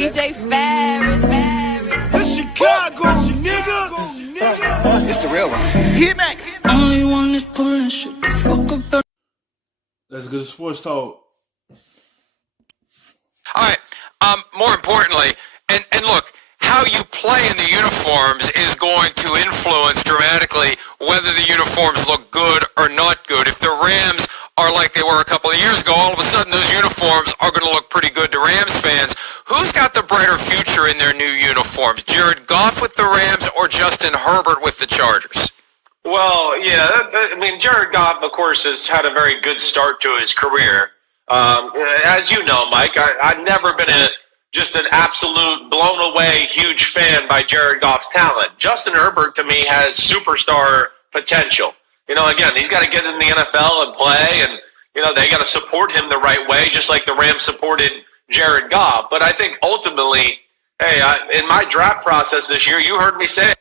DJ Ferris. The Chicago, nigga. It's the real one. Hit me. Only one is pulling shit the fuck up. That's good sports talk. All right. More importantly, and look, how you play in the uniforms is going to influence dramatically whether the uniforms look good or not good. If the Rams are like they were a couple of years ago, all of a sudden those uniforms are going to look pretty good to Rams fans. Who's got the brighter future in their new uniforms? Jared Goff with the Rams or Justin Herbert with the Chargers? Well, yeah, I mean, Jared Goff, of course, has had a very good start to his career. As you know, Mike, I've never been just an absolute blown-away huge fan by Jared Goff's talent. Justin Herbert, to me, has superstar potential. You know, again, he's got to get in the NFL and play, and, you know, they got to support him the right way, just like the Rams supported Jared Goff. But I think ultimately, hey, in my draft process this year, you heard me say it.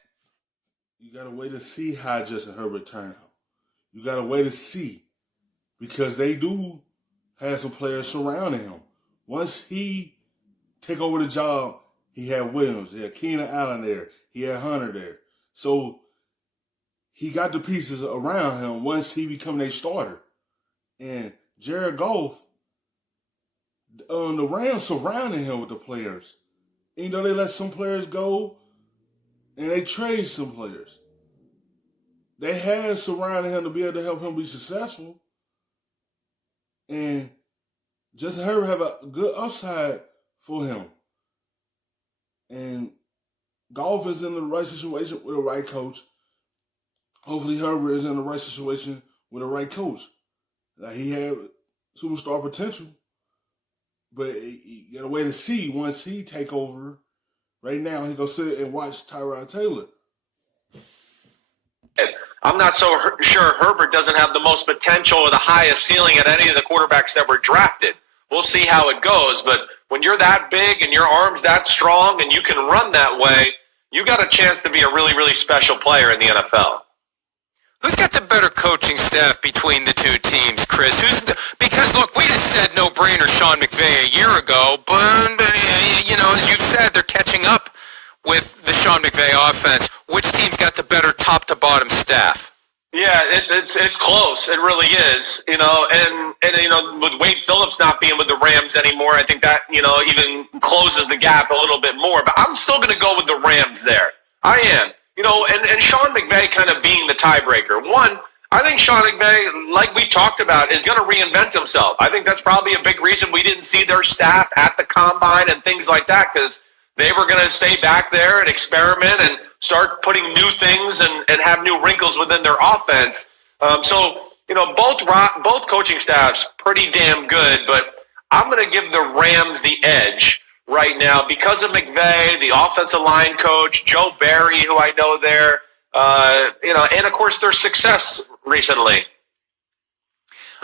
You got to wait to see how Justin Herbert turns out. You got to wait to see, because they do have some players surrounding him. Once he take over the job, he had Williams, he had Keenan Allen there, he had Hunter there. So he got the pieces around him once he become a starter. And Jared Goff, the Rams surrounding him with the players. And, you know, they let some players go and they trade some players. They have surrounded him to be able to help him be successful. And Justin Herbert have a good upside for him. And Goff is in the right situation with the right coach. Hopefully Herbert is in the right situation with the right coach. Like, he had superstar potential, but you gotta wait to see once he take over. Right now, he go sit and watch Tyrod Taylor. I'm not so sure Herbert doesn't have the most potential or the highest ceiling at any of the quarterbacks that were drafted. We'll see how it goes, but when you're that big and your arm's that strong and you can run that way, you got a chance to be a really, really special player in the NFL. Who's got the better coaching staff between the two teams, Chris? Because, look, we just said no-brainer Sean McVay a year ago, but, you know, as you've said, they're catching up with the Sean McVay offense. Which team's got the better top-to-bottom staff? Yeah, it's close. It really is. You know, and you know, with Wade Phillips not being with the Rams anymore, I think that, you know, even closes the gap a little bit more. But I'm still going to go with the Rams there. I am. You know, and Sean McVay kind of being the tiebreaker. One, I think Sean McVay, like we talked about, is going to reinvent himself. I think that's probably a big reason we didn't see their staff at the combine and things like that, because they were going to stay back there and experiment and start putting new things and have new wrinkles within their offense. So, you know, both coaching staffs pretty damn good, but I'm going to give the Rams the edge right now because of McVay, the offensive line coach, Joe Barry, who I know there, you know, and of course their success recently.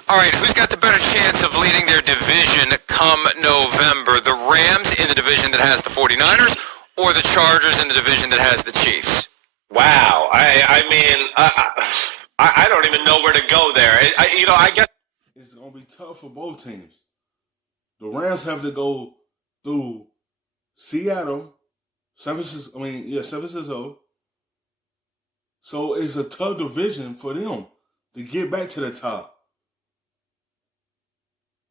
All right, who's got the better chance of leading their division come November? The Rams in the division that has the 49ers or the Chargers in the division that has the Chiefs? Wow. I mean, I don't even know where to go there. You know, I guess it's going to be tough for both teams. The Rams have to go through Seattle, San Francisco. So it's a tough division for them to get back to the top.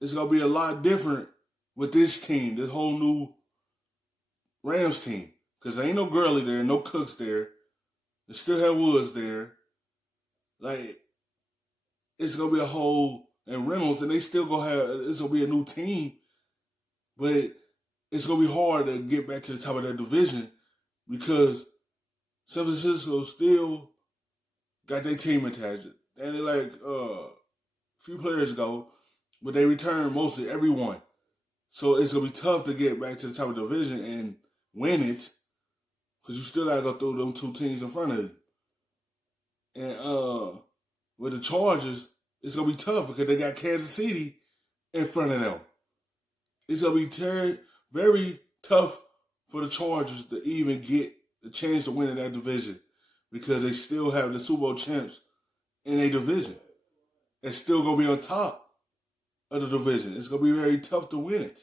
It's going to be a lot different with this team, this whole new Rams team. Because there ain't no Gurley there, no Cooks there. They still have Woods there. Like, it's going to be a whole, and Reynolds, and they still going to have, it's going to be a new team. But it's going to be hard to get back to the top of that division because San Francisco still got their team attached. And they like a few players ago, but they returned mostly everyone. So it's going to be tough to get back to the top of the division and win it because you still got to go through them two teams in front of you. And with the Chargers, it's going to be tough because they got Kansas City in front of them. It's going to be very tough for the Chargers to even get the chance to win in that division because they still have the Super Bowl champs in a division. They're still going to be on top of the division. It's going to be very tough to win it.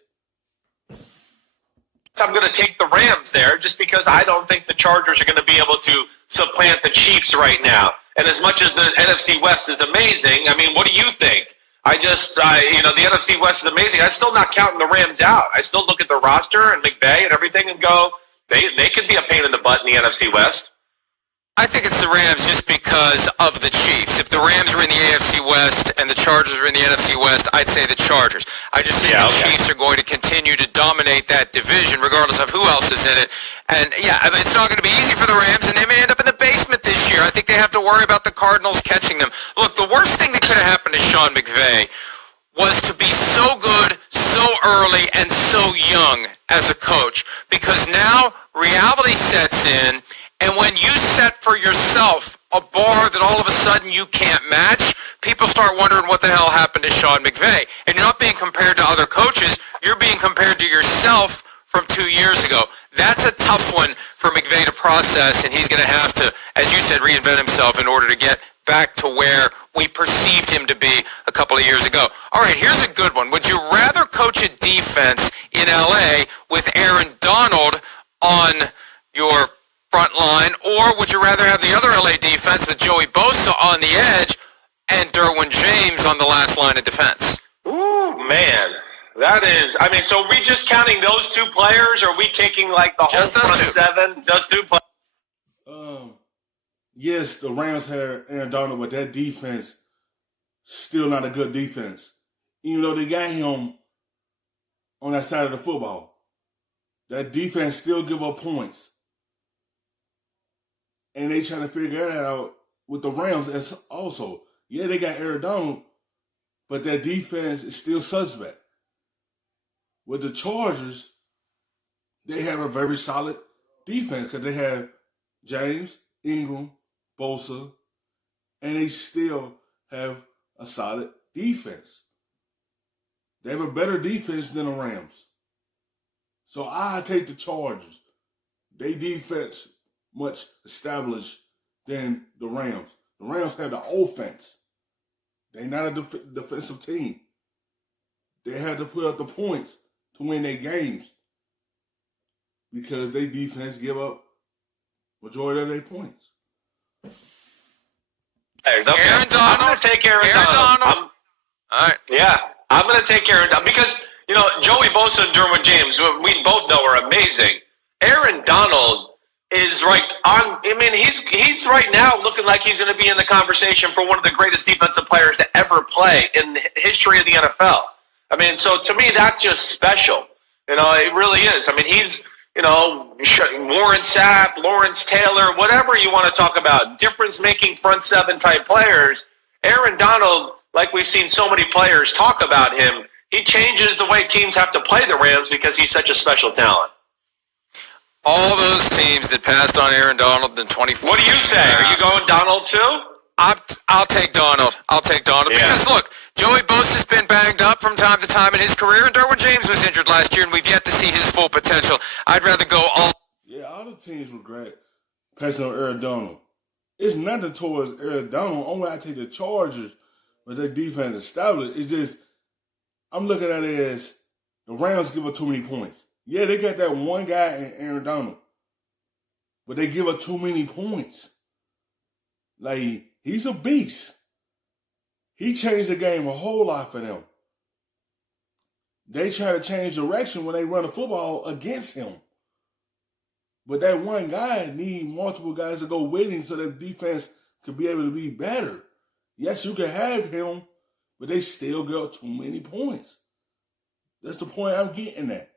I'm going to take the Rams there just because I don't think the Chargers are going to be able to supplant the Chiefs right now. And as much as the NFC West is amazing, I mean, what do you think? The NFC West is amazing. I'm still not counting the Rams out. I still look at the roster and McVay and everything and go, they could be a pain in the butt in the NFC West. I think it's the Rams just because of the Chiefs. If the Rams were in the AFC West and the Chargers were in the NFC West, I'd say the Chargers. I just think the Chiefs are going to continue to dominate that division regardless of who else is in it. And, it's not going to be easy for the Rams, and they may end up in the basement this year. I think they have to worry about the Cardinals catching them. Look, the worst thing that could have happened to Sean McVay was to be so good, so early, and so young as a coach. Because now reality sets in, and when you set for yourself a bar that all of a sudden you can't match, people start wondering what the hell happened to Sean McVay. And you're not being compared to other coaches, you're being compared to yourself from 2 years ago. That's a tough one for McVay to process, and he's going to have to, as you said, reinvent himself in order to get back to where we perceived him to be a couple of years ago. All right, here's a good one. Would you rather coach a defense in L.A. with Aaron Donald on your front line, or would you rather have the other LA defense with Joey Bosa on the edge and Derwin James on the last line of defense? Ooh, man. That is, so are we just counting those two players, or are we taking like the whole front seven, just two players? Yes, the Rams had Aaron Donald, but that defense still not a good defense. Even though they got him on that side of the football, that defense still give up points. And they trying to figure that out with the Rams as also. Yeah, they got Aaron Donald, but that defense is still suspect. With the Chargers, they have a very solid defense because they have James, Ingram, Bosa, and they still have a solid defense. They have a better defense than the Rams. So I take the Chargers. They defense much established than the Rams. The Rams have the offense. They're not a defensive team. They had to put up the points to win their games because their defense give up majority of their points. Aaron Donald. I'm going to take Aaron Donald. All right. Yeah, I'm going to take Aaron Donald because, Joey Bosa and Derwin James, we both know are amazing. Aaron Donald is right on. He's right now looking like he's going to be in the conversation for one of the greatest defensive players to ever play in the history of the NFL. So to me, that's just special. It really is. He's, Warren Sapp, Lawrence Taylor, whatever you want to talk about, difference-making front seven type players. Aaron Donald, like we've seen so many players talk about him, he changes the way teams have to play the Rams because he's such a special talent. All those teams that passed on Aaron Donald in 2014. What do you say? Are you going Donald too? I'll take Donald. Because, look, Joey Bosa's been banged up from time to time in his career, and Derwin James was injured last year, and we've yet to see his full potential. I'd rather go all... Yeah, all the teams regret passing on Aaron Donald. It's nothing towards Aaron Donald. Only I take the Chargers, but their defense established. It's just, I'm looking at it as the Rams give up too many points. Yeah, they got that one guy in Aaron Donald, but they give up too many points. Like, he's a beast. He changed the game a whole lot for them. They try to change direction when they run the football against him. But that one guy need multiple guys to go with him so that defense could be able to be better. Yes, you can have him, but they still get up too many points. That's the point I'm getting at.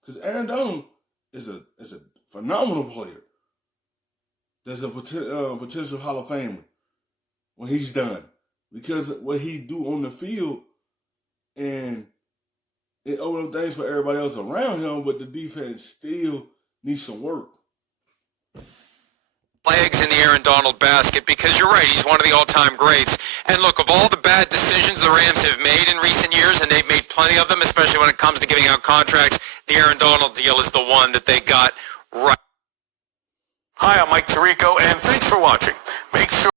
Because Aaron Donald is a phenomenal player. There's a potential Hall of Famer when he's done. Because what he do on the field, and it opened up things for everybody else around him, but the defense still needs some work. Legs in the Aaron Donald basket, because you're right, he's one of the all-time greats. And look, of all the bad decisions the Rams have made in recent years, and they've made plenty of them, especially when it comes to giving out contracts, the Aaron Donald deal is the one that they got right. Hi, I'm Mike Tirico, and thanks for watching. Make sure